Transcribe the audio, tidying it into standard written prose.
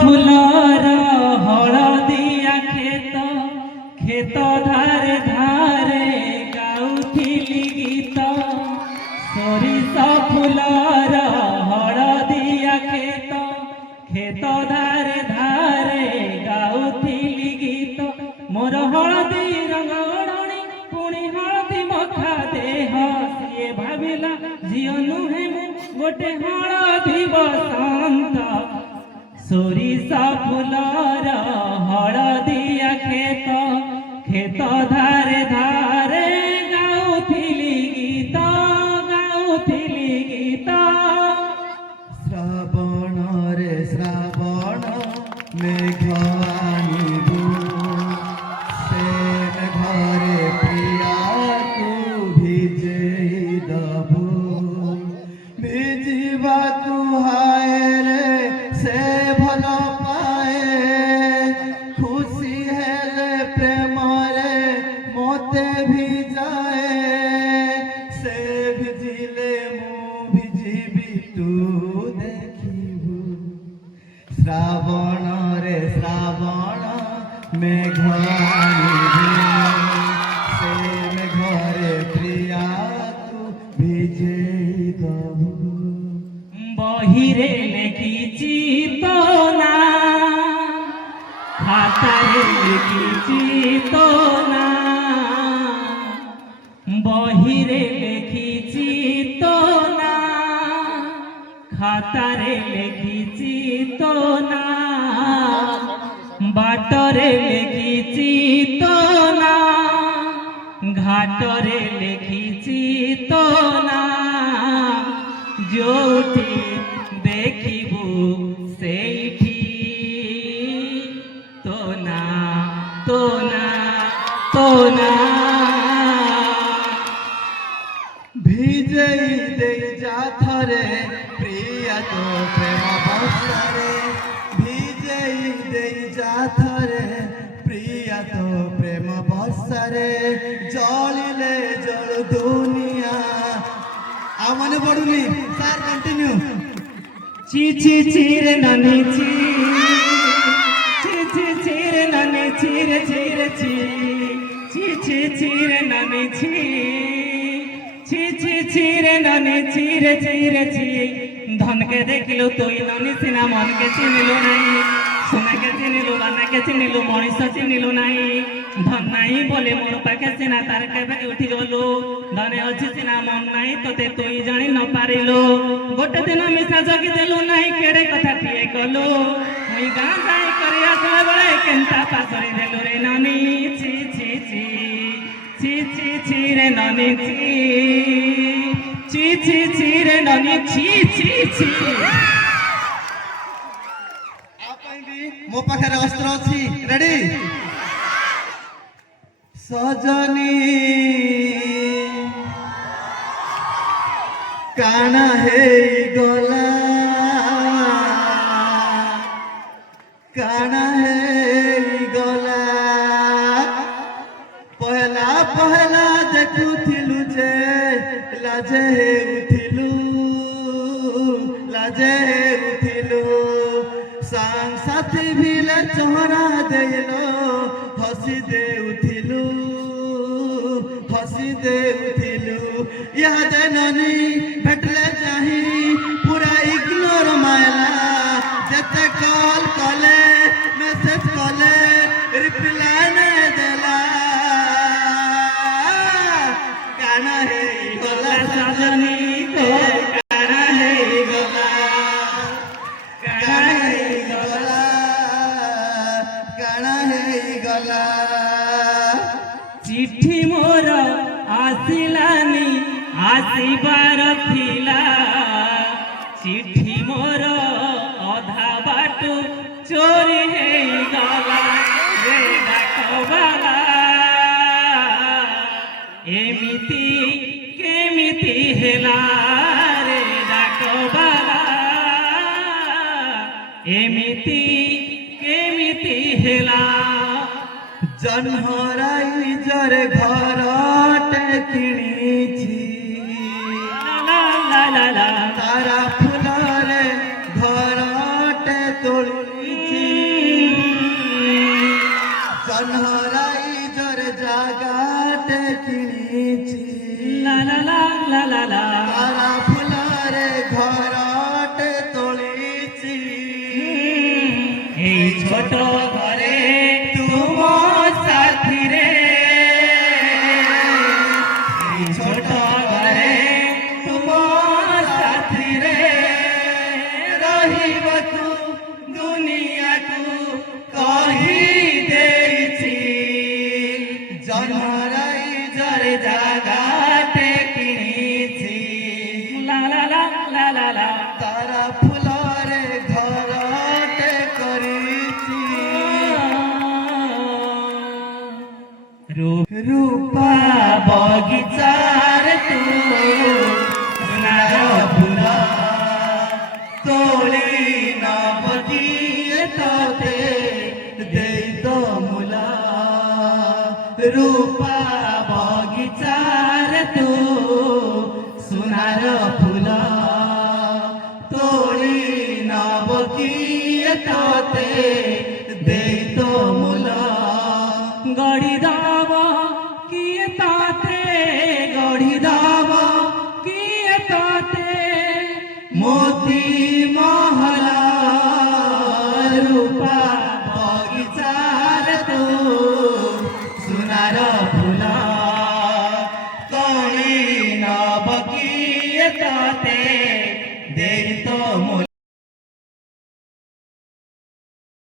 floor হলদিয়া ক্ষেত ক্ষেত ধারে ধারে গাউথিলি গীত সরিষ ফুলর হলদিয়া ক্ষেত ক্ষেত ধারে ধারে গাউথিলি গীত মোর হলদি রঙ ওড়ণী পুଣି হলদি মখা দেହ ସିଏ ଭାବିଲା ଝିଅ ନୁହେଁ ମୁଁ ଗୋଟେ ହଳଦୀ ବସନ୍ତ ସୋରିଷ ଫୁଲର ହଳଦିଆ କ୍ଷେତ କ୍ଷେତ ଧାରେ ଧାରେ ଗାଉଥିଲି ଗୀତ ଗାଉଥିଲି ଗୀତ ଶ୍ରାବଣରେ ଶ୍ରାବଣ ମେଘ ଆଣିବୁ ସେ ମେଘରେ ପ୍ରିୟାକୁ ଭିଜେଇ ଦବୁ ଭିଜିବାକୁ ହାୟରେ ସେ ଭଲ ପାଏ ଖୁସି ହେଲେ ପ୍ରେମରେ ମୋତେ ଭିଜାଏ ସେ ଭିଜିଲେ ମୁଁ ଭିଜିବି ତୁ ଦେଖିବୁ ଶ୍ରାବଣରେ ଶ୍ରାବଣ ମେଘ ଆଣିବୁ ସେ ମେଘରେ ପ୍ରିୟାକୁ ଭିଜେଇ ଦବୁ ବହିରେ ଲେଖିଛି ତୋ ନାଁ ଖାତାରେ ଲେଖିଛି ତୋ ନାଁ ବହିରେ ଲେଖିଛି ତୋ ନାଁ ଖାତାରେ ଲେଖିଛି ତୋ ନାଁ ବାଟରେ ଲେଖିଛି ତୋ ନାଁ ଘାଟରେ ଲେଖିଛି ତୋ ନାଁ ଯୋଉଠି ଦେଖିବୁ ସେଇଠି ତୋ ନାଁ ତୋ ନାଁ ତୋ ନାଁ ভিজেই দেই যা থরে প্রিয়া তো প্রেম বর্ষারে ভিজেই দেই যা থরে প্রিয়া তো প্রেম বর্ষারে জলিলে জল দুনিয়া ଆଉ ମନେ ପଡୁନି ସାର୍ କଣ୍ଟିନ୍ୟୁ ছি ছি ছিরে নানি ছি ছি ছি ছিরে নানি ছিরে ছিরে ছি ছি ছি ছিরে নানি ছি ছি ছি ছিরে নানি ছিরে ছিরে ছি ধনকে দেখিলু তুই নানি সিনা মনকে চিনিলু নাই সোনাকে চিনিলু বানাকে চিনিলু মଣିଷ চিনিলু নাই ধন নাই বলে মোর পাখে সিনা তার কেবে উঠি গলু ধনে ଅଛି ସିନା ମନ ନାହିଁ ତୋତେ ତୁଇ ଜାଣି ନ ପାରିଲୁ ଗୋଟେ ଦିନ ମିଶା ଜଗି ଦେଲୁ ନାହିଁ କେଡ଼େ କଥା ଟିଏ କଲୁ ମୁଇଁ ଗାଁ ଯାଇ କରି ଆସିଲା ବେଳେ କେନ୍ତା ପାସରି ଦେଲୁ ରେ ନାନୀ ଛି ଛି ଛି ଛି ଛି ଛି ରେ ନାନୀ ଛି ଛି ଛି ଛି ରେ ନାନୀ ଛି ଛି ଛି ମୋ ପାଖରେ ଅସ୍ତ୍ର ଅଛି ରେଡି ସଜନୀ କାଣା ହେଇଗଲା କାଣା ହେଇଗଲା ପହଲା ପହଲା ଦେଖୁଥିଲୁ ଯେ ଲାଜେ ହେଉଥିଲୁ ଲାଜେ ହେଉଥିଲୁ ସାଙ୍ଗ ସାଥି ଭିଲେ ଚହରା ଦେଇଲ ହସି ଦେଉଥିଲୁ ହସି ଦେଉଥିଲୁ ଇହାଦେ ନନି ଭେଟଲେ ଚାହିଁ ପୁରା ଇଗ୍ନୋର ମାଇଲା ଯେତେ କଲ୍ କଲେ ମେସେଜ କଲେ ରିପ୍ଲାଏ ନାଇଁ ଦେଲା କାଣା ହେଇଗଲା ସଜନୀ ତୋ କାଣା ହେଇଗଲା କାଣା ହେଇଗଲା କାଣା ହେଇଗଲା ଚିଠି ମୋର ଆସିଲାନି ଆସିବାର ଥିଲା ଚିଠି ମୋର ଅଧା ବାଟୁ ଚୋରି ହେଇଗଲା ରେ ଡାକବାଲା ଏମିତି କେମିତି ହେଲା ରେ ଡାକବାଲା ଏମିତି କେମିତି ହେଲା ଜହ୍ନରାଇ ଜରେ ଘରଟେ କିଣିଛି ତାରା ଫୁଲରେ ଘରଟେ ତୋଳିଛି লা লা तारा फुलारे घराटे तोळीची এই ছোট ঘরে তুম সাথী রে এই ছোট ঘরে তুম সাথী রে রহিবতু দুনিয়াকু কহি ଦେଇଛି जन्मराई জরে জাগাতে কিনিছি লা লা লা লা লা লা तारा फुलारे घराटे करीची रूपा बगीचार तू सुनार फुला तोळी नापती तोते देतो मुला रूपा